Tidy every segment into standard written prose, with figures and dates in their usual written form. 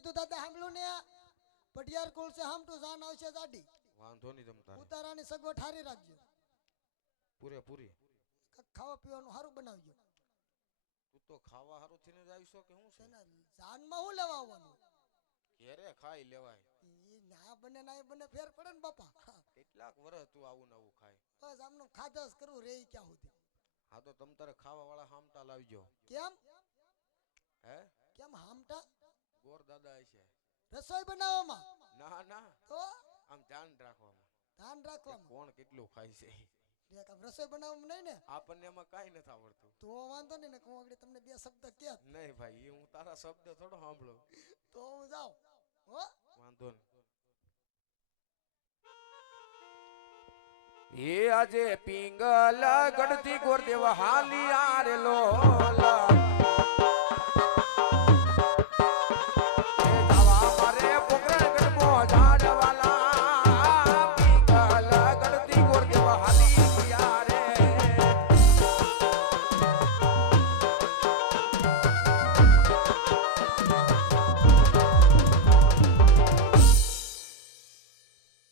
કીધું દાદા સાંભળ્યું ને પટિયાર કુલ છે હમ તો જાન આવશે જાડી વાંધો નહીં તમ તારે ઉતારાની સગવડ હારી રાખજો પૂરેપૂરી ખાવા પીવાનું સારું બનાવજો તું તો ખાવા હારું થઈને જ આવીશો કે હું છે જાનમાં હું લેવા આવવાનું ઘેરે ખાઈ લેવાય ઈ ના બને ના બને ફેર પડે ને બાપા કેટલાક વર્ષ તું આવું ને આવું ખાય બસ આમનું ખાધસ કરવું રે ક્યાં સુધી હા તો તમ તારે ખાવા વાળા હામટા લાવજો કેમ હે કેમ હામટા ગોર દાદા છે રસોઈ બનાવવામાં ના ના તો આમ ધ્યાન રાખવામાં ધ્યાન રાખવામાં કોણ કેટલું ખાય છે રસોઈ બનાવવામાં નહીં ને આપણને એમાં કાંઈ નથી આવડતું તો વાંધો નહીં ને હું આગળ તમને બે શબ્દ કે નહીં ભાઈ એ હું તારા શબ્દ થોડો સાંભળું તો હું જાઉં હો વાંધો નહીં એ આજે પિંગલ ગઢથી ગોરદેવ હાલી આરે લોલા એ દાવા મારે પોકરણ ગઢમો ઝાડવાલા પિંગલ ગઢથી ગોરદેવ હાલી આરે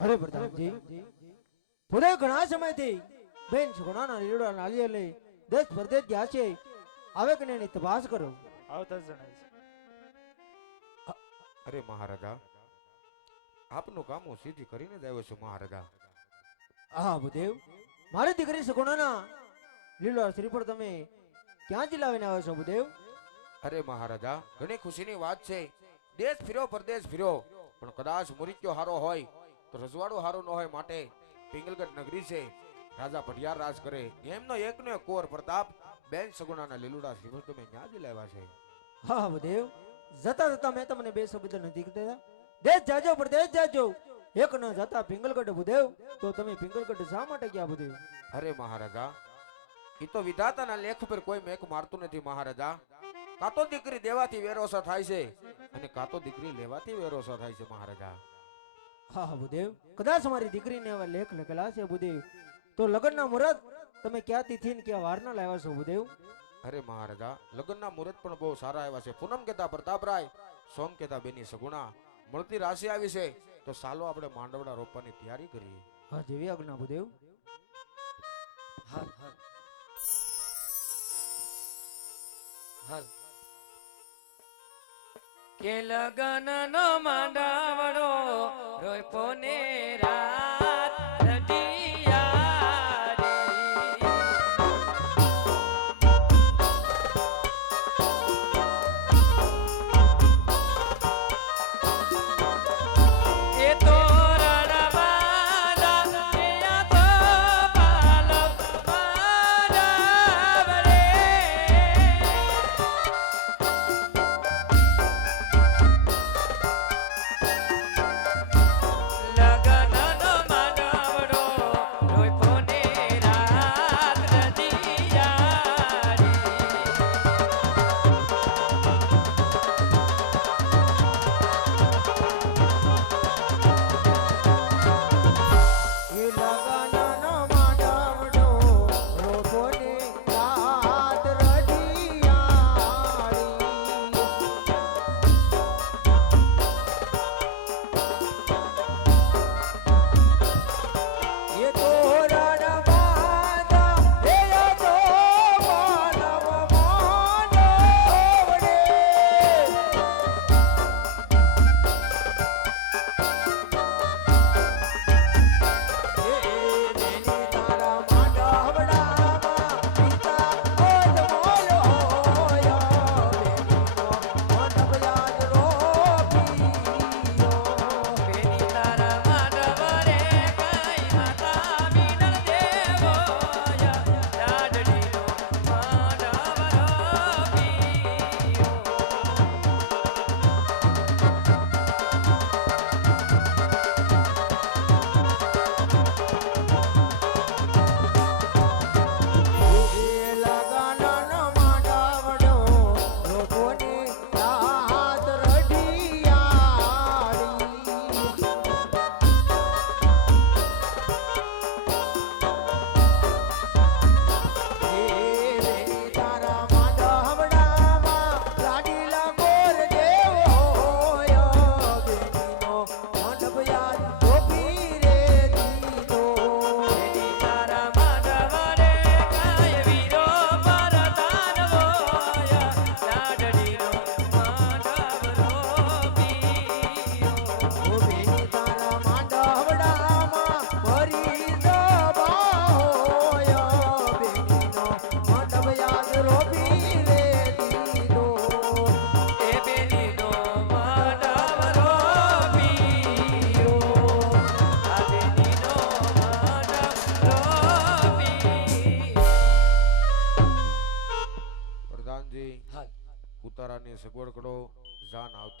અરે પ્રધાનજી પૂરે ઘણા સમયથી બેન સુગુણાના લીલોડા નાળિયેર લઈ દેશ પરદેશ ગયા છે આવે કે નહીં તપાસ કરો આવતા જણાય છે અરે મહારાજા આપનું કામ હું સીધી કરીને જ આવ્યો છું મહારાજા હા ભૂદેવ મારી દીકરી સુગુણાના લીલોડા શ્રીફળ તમે ક્યાંથી લાવીને આવ્યો છો ભૂદેવ અરે મહારાજા ઘણી ખુશીની વાત છે દેશ ફર્યો પરદેશ ફર્યો પણ કદાચ મુરીક્યો હારો હોય તો રજવાડું હારું ન હોય માટે પિંગલગઢ નગરી છે રાજા પઢિયાર રાજ કરે એમનો એકનો એક કોર પ્રતાપ બેન સગુણાના લીલુડા શ્રીફળ તમે ક્યાં જ લાવ્યા છે હા ભૂદેવ જતા જતા મેં તમને બે શબ્દ નથી કીધા દેશ જાજો પરદેશ જાજો એક ન જતા પિંગલગઢ ભૂદેવ તો તમે પિંગલગઢ શા માટે ગયા ભૂદેવ અરે મહારાજા એ તો વિધાતાના લેખ પર કોઈ મેક મારતું નથી મહારાજા કાતો દીકરી દેવાથી વેરોસા થાય છે અને કાતો દીકરી લેવાથી વેરોસા થાય છે મહારાજા હા હા ભૂદેવ કદાચ મારી દીકરીને એવા લેખ લખેલા છે ભૂદેવ તો લગ્નના મુહૂર્ત તમે ક્યાં તિથિ ને ક્યાં વારના લાવ્યા છો ભૂદેવ અરે મહારાજા લગ્નના મુહૂર્ત પણ બહુ સારા આવ્યા છે પૂનમ કેતા પ્રતાપરાય સોમ કેતા બેની સગુણા મળતી રાશિ આવી છે તો સાલો આપણે માંડવડા રોપવાની તૈયારી કરીએ હા જેવી આજ્ઞા ભૂદેવ હાલ હાલ હાલ કે લગન નો માંડાવડો રોયપો ને રાત રટિયા રે. એ તો રણબાદા એ આ તો પાલવ માંડાવ રે. લગન નો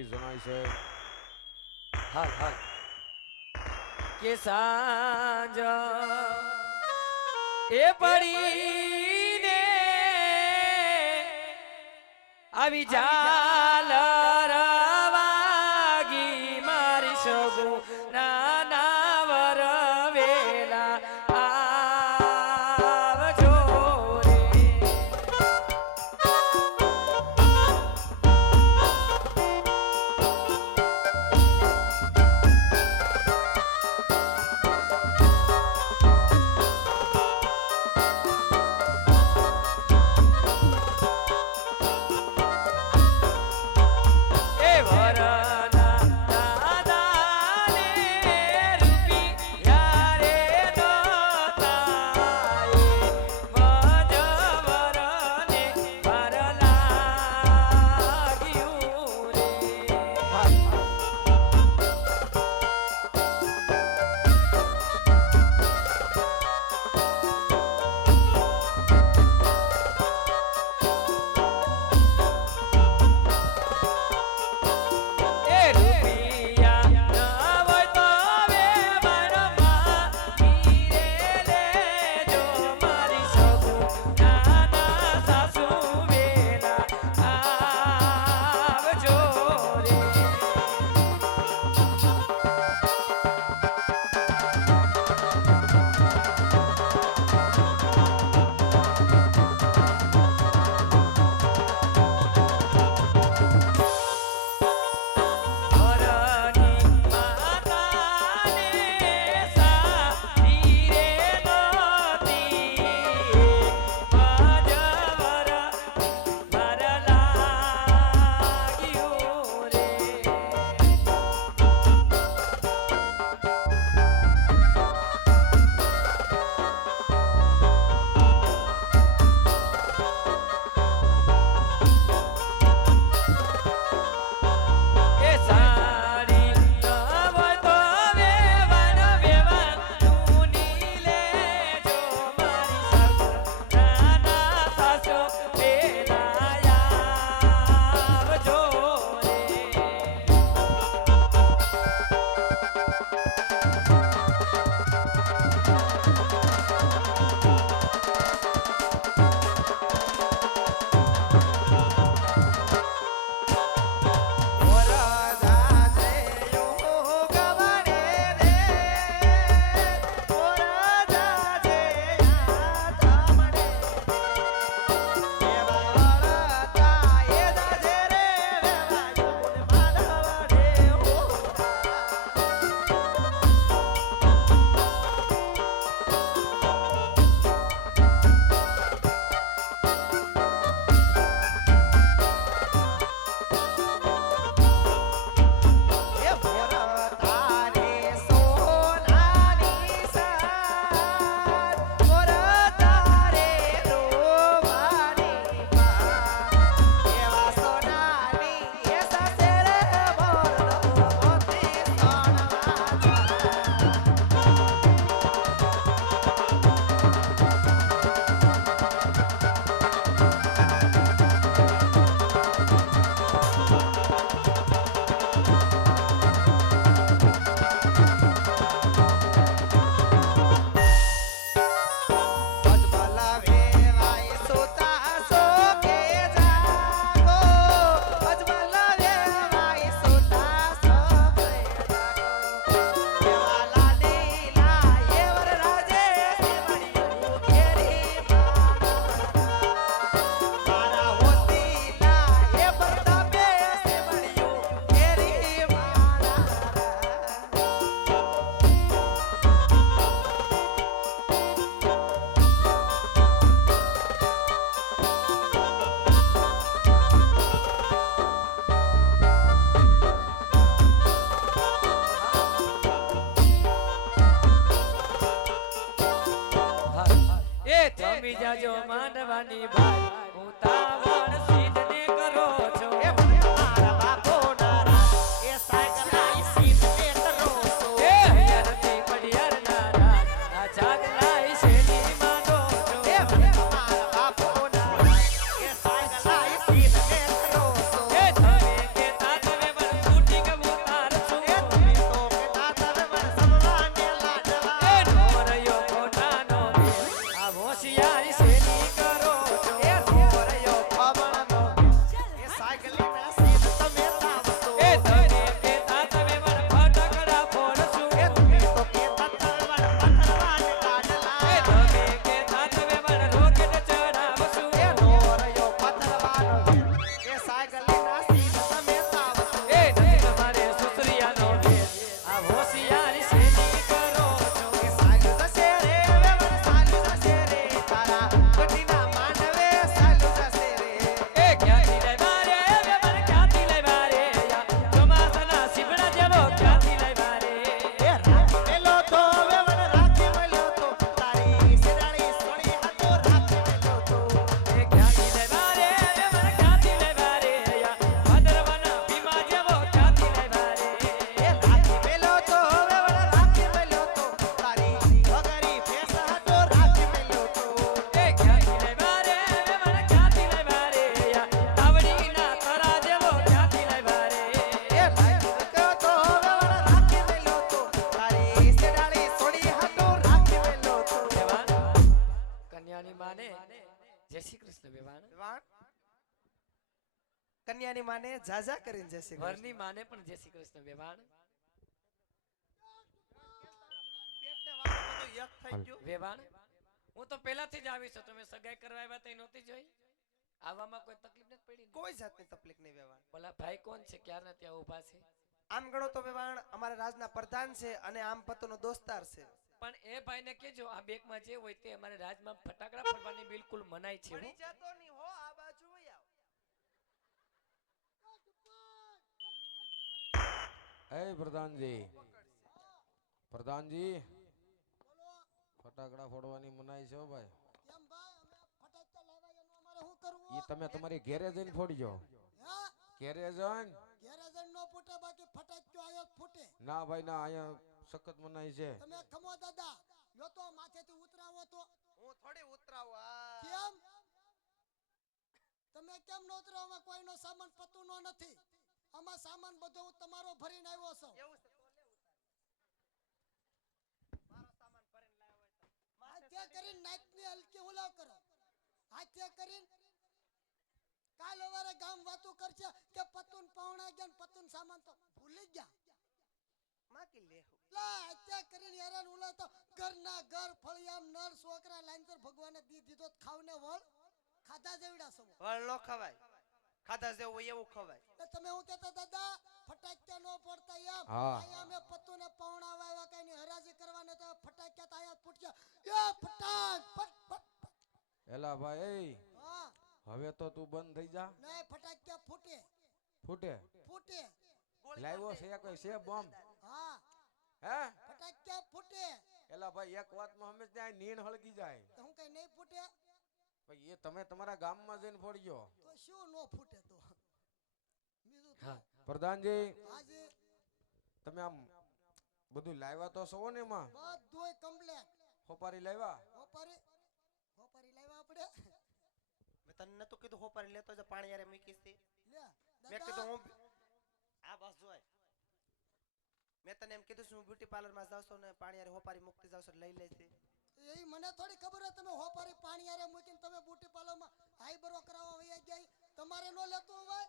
વિનંતી જણાય છે. હાલ હાલ કે સાંજ એ પડીને આવી ઝાલર વાગી મારી સગું નાના વર વેલા આવજો રે. એ વરના દાદાને રૂપિયા રે નોતાએ મજવરને પર લાગ્યું રે. એ રૂપિયા ન હોય તો વેવણમાં હીરે લેજો મારી સગું નાના સાસુ વેલા આવજો રે. વરની માતાને સારી રે નહોતી મજવર માર લાગ્યું રે. એ સાડી ન હોય તો વેવણ તુની લેજો મારી સગું નાના સાસુ વેલા આવજો રે. તમે જાજો માંડવાની ભાઈ હું તાવણ સીધને કરો છો. એ મારા બાપો નારા એ સાગલાઈ સીધને કરો છો. એ હૈયારથી પડિયાર નારા આ જાગલાઈ શેરી માંડો છો. એ મારા બાપો નારા એ સાગલાઈ સીધને કરો છો. એ તમે કે તાતવે કૃષ્ણ વેવાણ વેવાણ કન્યાની માને જાજા કરીને જય શ્રી કૃષ્ણ. વરની માને પણ જય શ્રી કૃષ્ણ વેવાણ પેટને વાળું બધું એક થઈ ગયું. વેવાણ હું તો પહેલાથી જ આવી છું તમે સગાઈ કરવા આવ્યા તઈ નહોતી જોઈ આવવામાં કોઈ તકલીફ નથી પડી ને? કોઈ જાતની તકલીફ નહીં વેવાણ. બોલા ભાઈ કોણ છે ક્યારના ત્યાં ઊભા છે આમ ગણો તો વેવાણ અમારા રાજના પ્રધાન છે અને આમ પતોનો દોસ્તાર છે. પણ એ ભાઈને કહેજો આ બેગમાં જે હોય તે અમારે રાજમાં ફટાકડા ફોડવાની બિલકુલ મનાઈ છે હો. મળી જાતો નહીં હો આ બાજુ વઈ આવ. એ પ્રધાનજી પ્રધાનજી ફટાકડા ફોડવાની મનાઈ છે હો ભાઈ. કેમ ભાઈ અમે ફટાકડા લાવ્યા એનું અમારે શું કરવું ઈ તમે તમારી ઘેરે જઈને ફોડજો. હા ઘેરે જઈને ઘેરે જઈને નો ફૂટે બાકી ફટાકડો આયો જ ફૂટે ના ભાઈ ના, અહીંયા સખત મનાઈ છે. તમે ખમો દાદા યો તો માથેથી ઉતરાવો તો હું થોડી ઉતરાવું આ. કેમ તમે કેમ નો ઉતરાવમાં કોઈનો સામાન પતુનો નથી આમાં સામાન બધો હું તમારો ભરીને આવ્યો છું એવું છે તો લે ઉતાર. મારો સામાન ભરીને લાવ્યો હોય તો હાથે કરીને નાચની હલકી હુલાવ કરો હાથે કરીને કાલ સવારે ગામ વાતું કરશે કે પતુન પાવણા ગયા ને પતુન સામાન તો ભૂલી ગયા માકી લેહું. લા હાથે કરીને હેરાન ઉલા તો ઘરના ઘર ફળિયામ નર છોકરા લાઈનસર ભગવાને દી દીધો તો ખાવને વળ ખાધા જેવડા સવો વળ નો ખવાય. ખાધા જેવું હોય એવું ખવાય. તો તમે હું કહેતા દાદા ફટાક્યા નો પડતા એમ હા. અહીંયા અમે પતુને પાવણા આવ્યા કઈ ની હરાજી કરવાને તો ફટાક્યા તો અહીંયા ફૂટ્યા એ ફટાક ફટ ફટ એલા ભાઈ હા હવે તો તું બંધ થઈ જા. નહીં ફટાક્યા ફૂટે ફૂટે ફૂટે લાવ્યો છે કોઈ છે બોમ્બ હા હે? ફટાક્યા ફૂટે એલા ભાઈ એક વાતમાં હંમેશા ત્યાં નીણ હળગી જાય. તો હું કઈ નહીં ફૂટે ભાઈ એ તમે તમારા ગામમાં જઈને ફોડજો. તો શું નો ફૂટે તો બીજું તો હા. પ્રધાનજી આજે તમે આમ બધું લાવ્યા તો છો ને એમાં બધુંય કમ્પ્લેટ હોપારી લાવ્યા? હોપારી લાવ્યા આપણે મેં તને નતું કીધું હોપારી લેતો જા પાણી યારે મૂકીશ તે. લે મેં દાદા કીધું હું આ બસ જોય. મેં તને એમ કીધું છું હું બ્યુટી પાર્લર માં જાઉં છું ને પાણી યારે હોપારી મૂકતી જાઉં છું લઈ લેજે. એ મને થોડી ખબર હોય તમે હોપારી પાણી આરે મૂકીને તમે બ્યુટી પાર્લરમાં હાઈબરો કરાવવા વયા ગયા તમારે નો લેતું હોય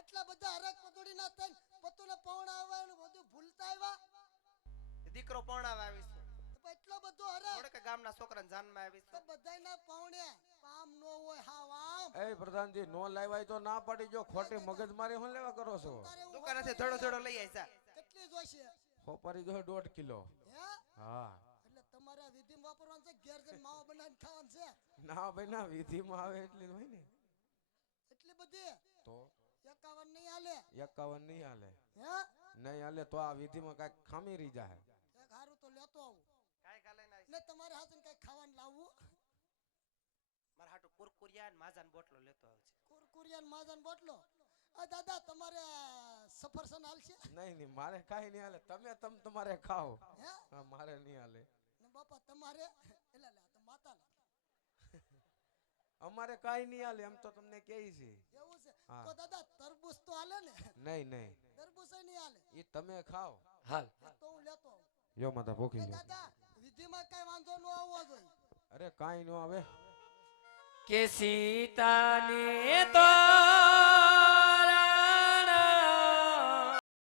એટલા બધા હરક પતોડી ના થઈને પતુને પૌણા આવ્યા ને બધું ભૂલતા આવ્યા દીકરો પરણાવા આવીશું. તો એટલો બધો હરક થોડે કે ગામના છોકરાને જાનમાં તો આવીશું. બધાયના પૌણે કામ નો હોય હાવ આમ એ પ્રધાનજી નો લાવ્યા તો ના પાડી જો ખોટી મગજમારી હું લેવા કરો છો? તારે હું દુકાનેથી થોડો થોડો લઈ આવી જા. કેટલી જોઈશે હોપારી જો 1.5 કિલો. હે હા એટલે તમારે આ વિધિમાં વાપરવાનું છે ઘેર જઈને માવો બનાવીને ખાવાનું છે ના ભાઈ ના, વિધિમાં આવે એટલી હોય ને એટલી બધી તો 51 નહીં હાલે 51 નહીં હાલે. હે નહીં હાલે તો આ વિધિમાં કાંઈક ખામી રહી જાય. એક હારું તો લેતો આવું કાંઈ કાલે ના ને તમારે હાથે કઈ ખાવાનું લાવવું મારા હાટુ કુરકુરિયા ને માજાનો બોટલો લેતો આવજે. કુરકુરિયા ને માજાનો બોટલો આ દાદા તમારે સફરસન હાલશે નહીં નહીં મારે કાંઈ નહીં હાલે. તમે તમારે ખાઓ. હે હા, મારે નહીં હાલે. ને બાપા તમારે એટલે લે આ તો માતા અમારે કાંઈ નહીં હાલે એમ તો તમને કહે છે. એવું છે હા. તો દાદા તરબૂચ તો હાલે ને નહીં નહીં તરબૂચ નહીં હાલે એ તમે ખાઓ. હાલ તો હું લેતો આવું યો માતા ભૂખી એ લો. દાદા વિધિમાં કઈ વાંધો ન આવવો જોઈએ અરે કાંઈ ન આવે. કે સીતાને તો